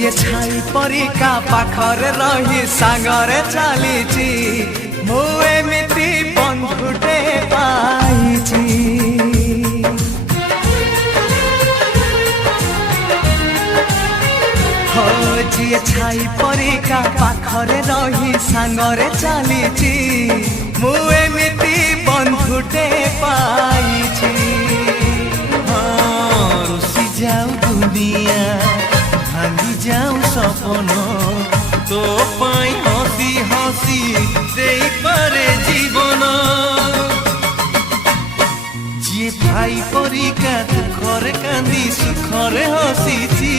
ଯିଏ ଛାଇ ପରିକା ପାଖରେ ରହି ସାଙ୍ଗରେ ଚାଲିଛି ମୁଁ ଏମିତି ବନ୍ଧୁଟେ ପାଇଛି। ଯିଏ ଛାଇ ପରିକା ପାଖରେ ରହି ସାଙ୍ଗରେ ଚାଲିଛି ମୁଁ ଏମିତି ବନ୍ଧୁଟେ ପାଇଛି। ରୁଷି ଯାଉ ଦୁନିଆ ଭାଙ୍ଗି ଯାଉ ସପନ ତୋ ପାଇଁ ହସି ହସି ଦେଇପାରେ ଜୀବନ। ଯିଏ ଭାଇ ପରିକା ଦୁଃଖରେ କାନ୍ଦି ସୁଖରେ ହସିଛି